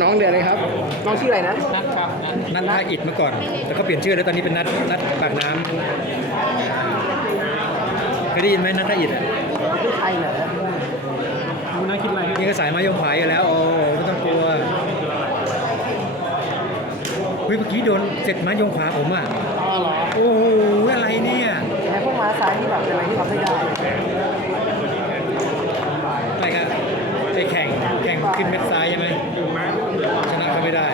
น้องเดือนเลยครับ น้องชื่ออะไรนะนัดครับนัดท่าอิดเมื่อก่อน แล้วก็เปลี่ยนชื่อแล้วตอนนี้เป็นนัดนัดปากน้ำเคยได้ยินไหมนัดท่าอิดอะชื่อใครเหรอคุณน่าคิดอะไรนี่ก็สายมายงผายอยู่แล้ว โอ้ไม่ต้องกลัวเฮ้ยเมื่อกี้โดนเสร็จมายงขวาผมอะอ๋อเหรอโอ้โหอะไรเนี่ยแต่พวกม้าซ้ายที่แบบเป็นอะไรที่ทำไม่ได้อะไรครับไปแข่งแข่งขึ้นเม็ดซ้ายใช่ไหมชนะเขาไม่ได้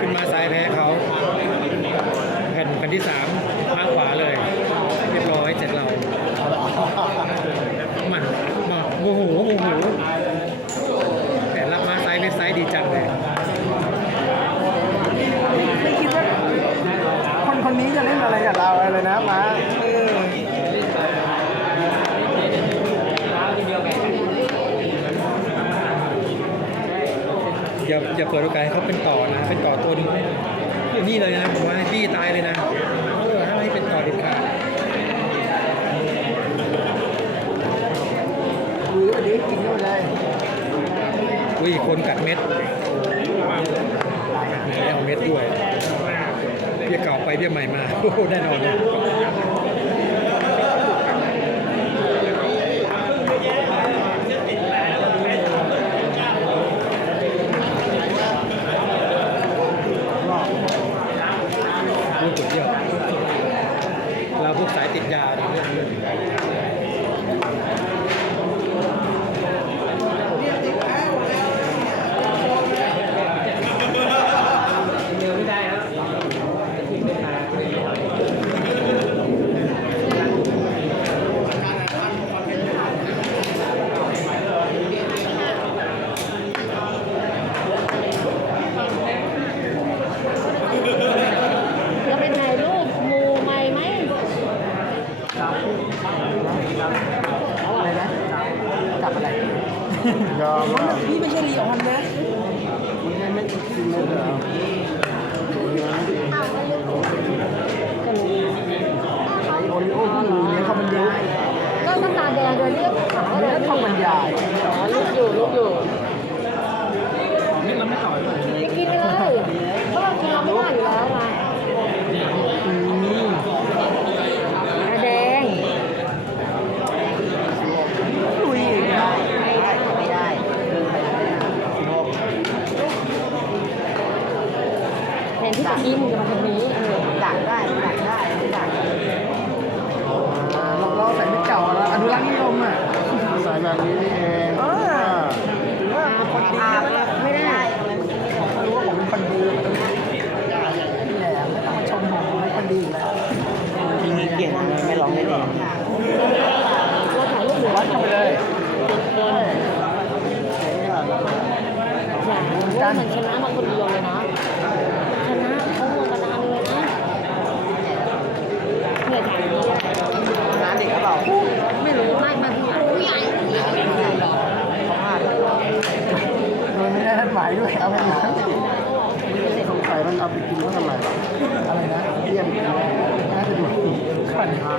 ขึ้นมาซ้ายแพ้เขาแผ่นแผ่นที่สามมาขวาเลย เรียบร้อยเสร็จเรา มันมาโมโหโมโหแต่รับมาซ้ายไม่ซ้ายดีจังเลย ไม่คิดว่าคนคนนี้จะเล่นอะไรกับเราอะไรนะม้าเออ อย่าอย่า เปิดโอกาสให้เขาเป็นต่อนะเป็นต่อตัวหนึงนี่เลยนะผมว่าให้บี้ตายเลยนะเออห้ามให้เป็นต่อเด็ดขาดมือวันนี้กินเข้าไปเลยอุ้ยคนกัดเม็ดมีเอาเม็ดด้วยเบี้ยเก่าไปเบี้ยใหม่มาโอ้โหแน่นอน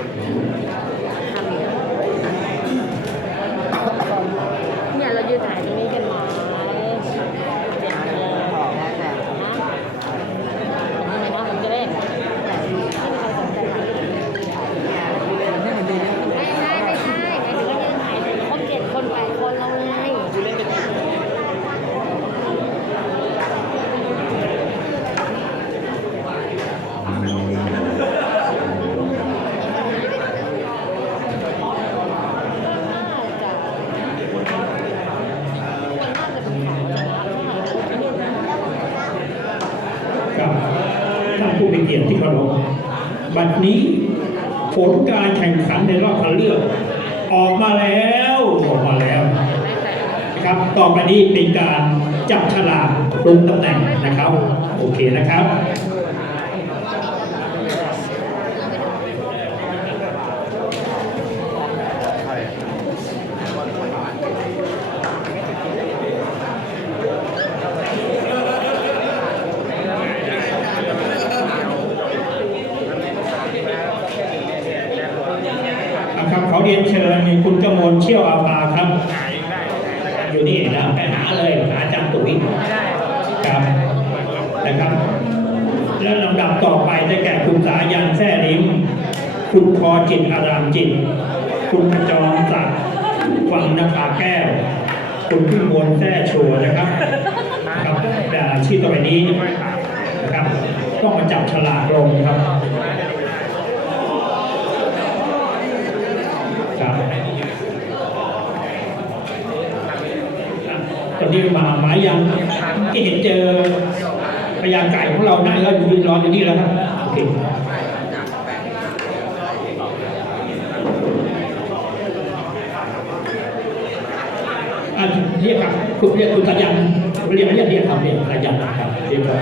Yeah. นี้ ผลการแข่งขันในรอบคัดเลือก ออกมาแล้วออกมาแล้วนะครับต่อไปนี้เป็นการจับฉลากลงตำแหน่งนะครับ โอเคนะครับนะครับขอเรียนเชิญคุณกมลเชี่ยวอาภาครับ อยู่นี่นะไปหาเลยหาอาจารย์ตุ๋ย ครับนะครับ แล้วลำดับต่อไปได้แก่คุณสายันแท่ลิม คุณพอจิตอารามจิต คุณขจรศักดิ์ฟังนภาแก้ว คุณพิมลแท่ชัวนะครับครับแต่ชื่อต่อไปนี้นะครับ ต้องมาจับฉลากลงครับครับตอนนี้มาหมายยังที่เห็นเจอพยานไก่ของเรานั่งแล้วยืนรออยู่นี่แล้วครับโอเคอะ เรียกครับคุณเรียกคุณสายันเรียกเรียกเรียกครับเรียกสายันครับเรียกครับ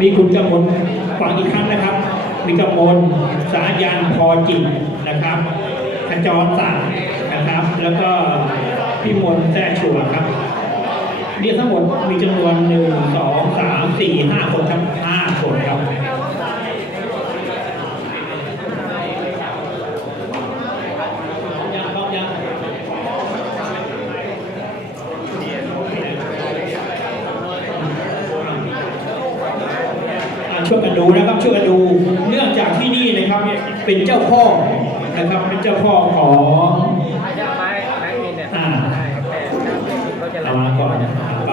มีคุณกำมลฟังอีกครั้งนะครับ มีกำมลสายันพอจิตนะครับขจรศักดิ์นะครับ แล้วก็พี่มนแท้ชัวครับเนี่ยทั้งหมดมีจำนวนหนึ่งสองสามสี่ห้าคนครับห้าคนครับยังครับยังอ่า ช่วยกันดูนะครับช่วยกันดู เนื่องจากที่นี่นะครับเป็นเจ้าพ่อนะครับเป็นเจ้าพ่อของเอ่าเอามาก่อนไป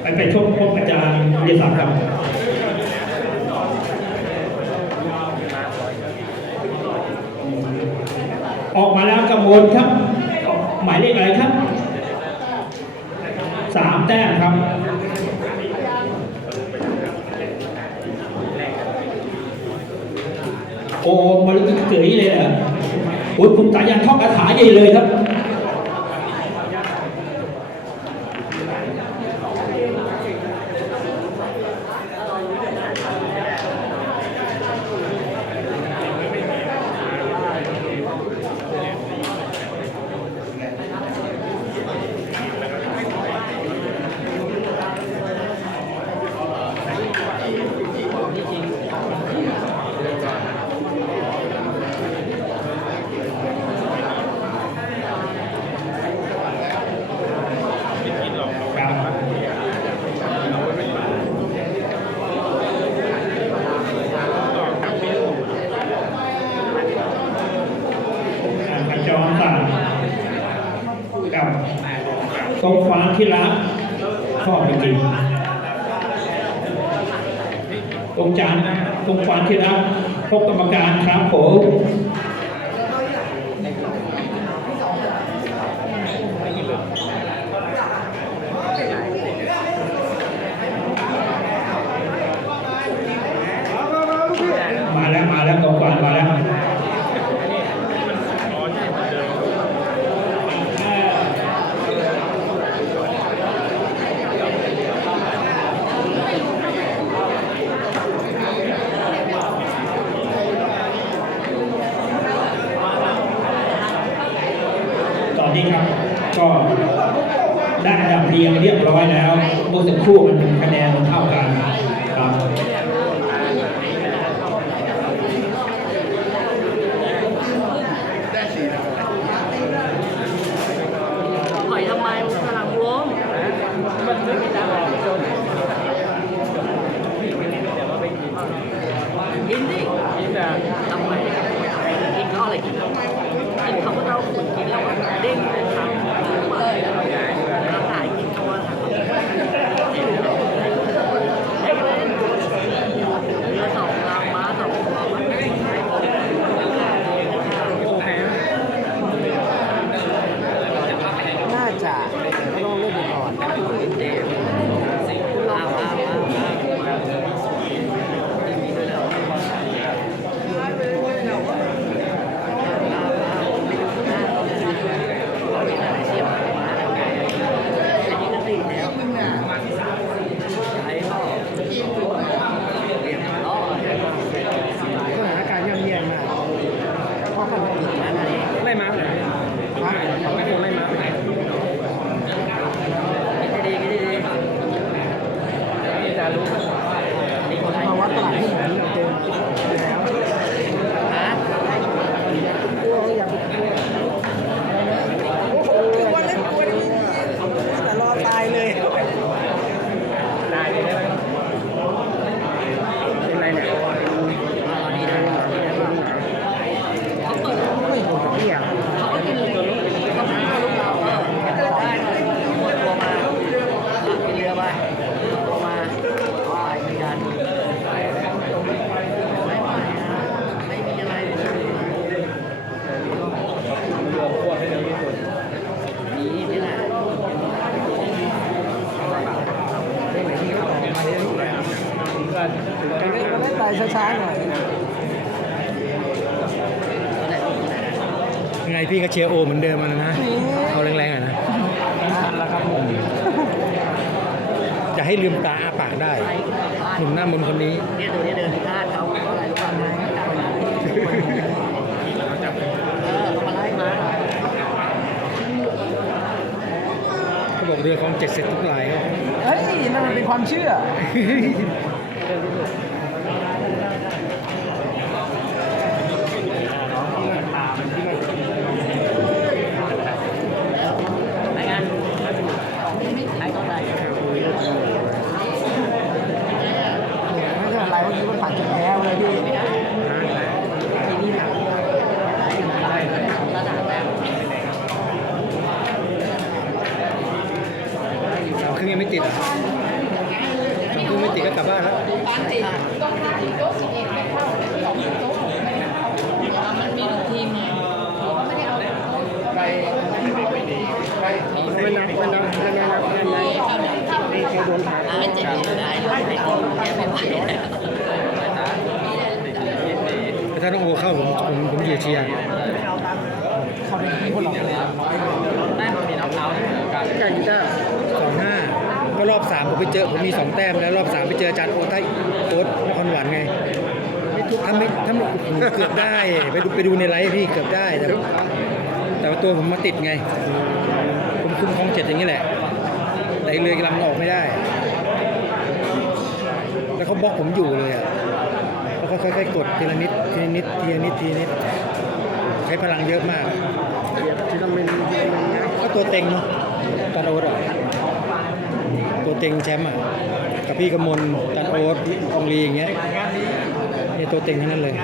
ไปไปชมพบอาจารย์วิทยาศักดิ์ครับออกมาแล้วกระมวลครับ หมายเลขอะไรครับสามแต้มครับ โอ้มาลุกเกยเลยเหรอะโอ้ยคุณตายันท่องคาถาใหญ่เลยครับขจรศักดิ์กับ กองฟ้าที่รักชอบจริงๆกองจานกองฟ้าที่รักพบกรรมการครับผมมาแล้วมาแล้วกองฟ้ามาแล้ว ตอนนี้ครับก็ได้อันดับ เรียงเรียบร้อยแล้วเมื่อสักครู่มันคะแนนมันเท่ากันครับถอยทำไมกำลังล้มมันไม่มีทางออกจนกินดิกินแต่ทำไมกินข้าวอะไรกินกินเขาก็เราขุนกินแล้วก็เด้ง Tagalog. พี่ก็เชียร์โอเหมือนเดิมอะนะเอาแรงๆหน่อยนะแล้วครับผมจะให้ลืมตาอ้าปากได้หนุ่มหน้ามนต์คนนี้เนี่ยตัวนี้เดินพลาดเขาเพราะอะไรรู้ป่ะไม้ก็จับมันเออเขามาไล่มาเขาบอกเรือของเจ็ดเสร็จทุกลายก็เฮ้ยนั่นมันเป็นความเชื่อ ไม่งั้นไอ้ตัวไหน ไม่ใช่อะไรเมื่อกี้มันผ่านจุดแพ้เลยพี่ สามครึ่งยังไม่ติดอะสามครึ่งไม่ติดก็กลับบ้านแล้ว มันมีทีมไง ไม่นับไม่นับไม่นับไม่นับนี่คือโดนถ่าย ไอ้เจ็บได้ด้วยไอ้ตัว แกไม่ไหวแล้วแต่ถ้าน้องโอเข้าผมผมผมเชียร์เชียร์เขาเป็นที่พวกเราได้มันมีน้ำเล้าที่เหมือนกันไก่กีตาร์สองห้าก็รอบสามผมไปเจอผมมีสองแต้มแล้วรอบสามไปเจออาจารย์โอไทยโอ๊ตนครหวานไงถ้าไม่ถ้าไม่เกือบได้ไปดูไปดูในไลฟ์พี่เกือบได้แต่แต่ว่าตัวผมมาติดไง ผมคุมคลองเจ็ดอย่างนี้แหละ แต่เลยกำลังออกไม่ได้ เขาบล็อกผมอยู่เลยอะแล้วก็ค่อยๆกดทีละนิดทีละนิดทีละนิดทีละนิดใช้พลังเยอะมากที่ต้องเป็นก็ตัวเต็งเนาะจันโอ๊ตอะตัวเต็งแชมป์อะกับพี่กมลจันโอ๊ตองลีอย่างเงี้ยนี่ตัวเต็งทั้งนั้นเลย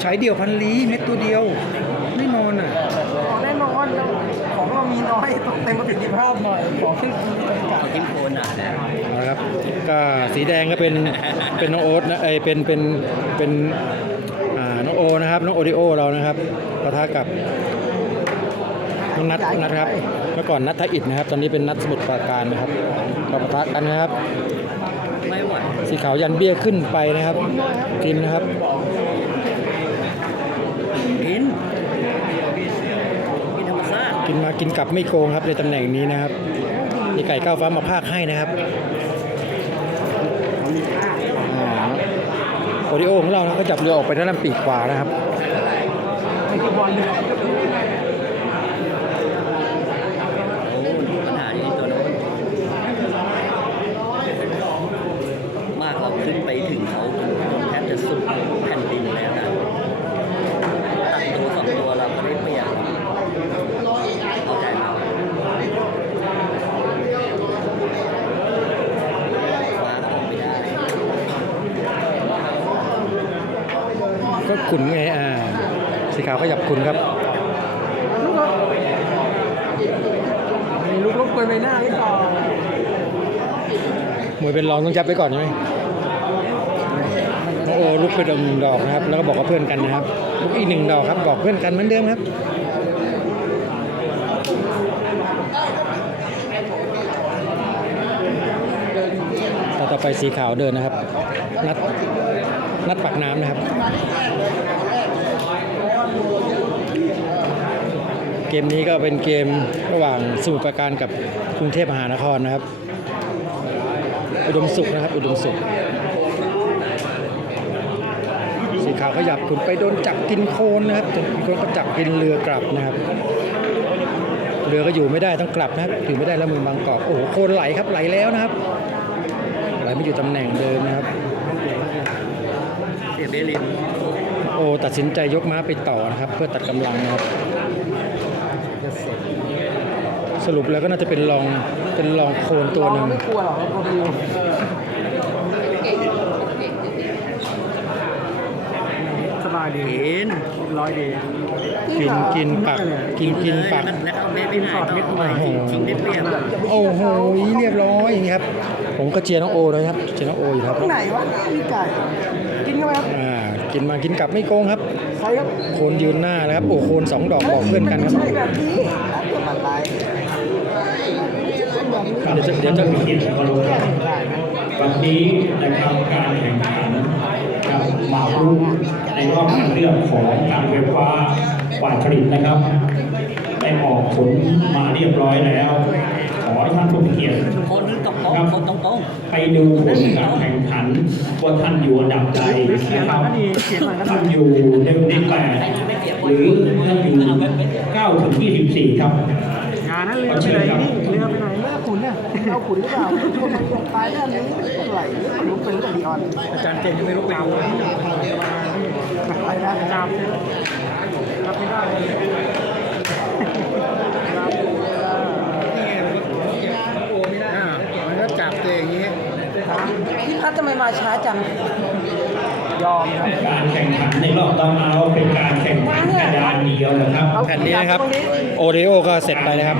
ใช้เดี่ยวพันลีเม็ดตัวเดียวไม่นอนอะ แน่นอนแล้วของ เรามีน้อยต้องเต็มประสิทธิภาพหน่อยของที่มีจำกัดทีมโคนอะเอาละครับก็สีแดงก็เป็นเป็นน้องโอ๊ตนะเอยเป็นเป็นเป็นอ่าน้องโอนะครับน้องโอริโอเรานะครับปะทะกับน้องนัทนัทครับเมื่อก่อนนัททอิดนะครับ ตอนนี้เป็นนัทสมุทรปราการนะครับก็ปะทะกันนะครับ ไม่ไหว สีขาวยันเบี้ยขึ้นไปนะครับ กินนะครับ กินกินธรรมชาติ กินมากินกลับไม่โกงครับในตำแหน่งนี้นะครับมีไก่ก้าวฟ้ามาภาคให้นะครับโอริโอของเรานะก็จับเรือออกไปทางด้านปีกขวานะครับ มันคือบอล โอ้ปัญหาอยู่ที่ตัวโน้นมากเราขึ้นไปถึงเขาจนจนแทบจะสุดแผ่นดินแล้วนะตัดตัวสองตัวเราก็ได้เปรียบเข้าใจไหมฟ้าออกไม่ได้ ก็ขุนไงอ่า สีขาวขยับขุนครับลูกมีลูกลบกวยใบหน้าหรือเปล่ามวยเป็นรองต้องจับไปก่อนใช่ไหมน้องโอลุกไปดมดอกนะครับ แล้วก็บอกว่าเพื่อนกันนะครับลุกอีกหนึ่งดอกครับ บอกเพื่อนกันเหมือนเดิมครับต่อต่อไปสีขาวเดินนะครับ นัดนัดปากน้ำนะครับ เกมนี้ก็เป็นเกมระหว่างสมุทรปราการกับกรุงเทพมหานครนะครับ อุดมสุขนะครับ อุดมสุขสีขาวขยับขุนไปโดนจับกินโคลนนะครับจนมีคนก็จับกินเรือกลับนะครับ เรือก็อยู่ไม่ได้ต้องกลับนะครับอยู่ไม่ได้แล้วมือบางกอกโอ้โหโคลนไหลครับไหลแล้วนะครับไหลไม่อยู่ตำแหน่งเดิมนะครับเสียเบลินโอตัดสินใจยกม้าไปต่อนะครับ เพื่อตัดกำลังนะครับ สรุปแล้วก็น่าจะเป็นรองเป็นรองโคลนตัวหนึ่งไม่กลัวหรอกเราดูสบายดีกินร้อยดีกินกินปักกินกินปักแล้วเอาเม็ดไปไหนต่อโอ้โหชิงได้เปรียบโอ้โหเรียบร้อยอย่างนี้ครับ ผมก็เชียร์น้องโอเลยครับเชียร์น้องโออยู่ครับที่ไหนวะมีไก่กินเข้าไปครับอ่ากินมากินกลับไม่โกงครับ ใครครับโคนยืนหน้านะครับ โอ้โคนสองดอกบอกเพื่อนกันครับใช่แบบนี้รักตัวมันไปครับเดี๋ยวจะมีเกียรติและเคารพครับได้ไหมวันนี้นะครับการแข่งขันกับหมากรุกในรอบการเลือกของการไฟฟ้าฝ่ายผลิตนะครับ ได้ออกผลมาเรียบร้อยแล้ว ขอให้ท่านผู้มีเกียรติคนนึงกับโต๊ะคนตรงไปดูผลการแข่ง ขันว่าท่านอยู่อันดับใดนะครับท่านอยู่ในที่แปดหรือท่านอยู่เก้าถึงยี่สิบสี่ครับงานนั้นเรือไปไหนนี่เรือไปไหนเรือขุนเนี่ยเอาขุนหรือเปล่าคนมันตายแน่เลยไหลรู้เป็นแต่ดีออนอาจารย์เจนยังไม่รู้ไปดูอะไรนะจามรับไม่ได้ อ่ามันก็จับตัวอย่างนี้ พี่พัดทำไมมาช้าจัง ยอมครับการแข่งขันในรอบตอนเอาท์เป็นการแข่งขันกระดานเดียวนะครับ แผ่นนี้นะครับ โอเดโอก็เสร็จไปนะครับ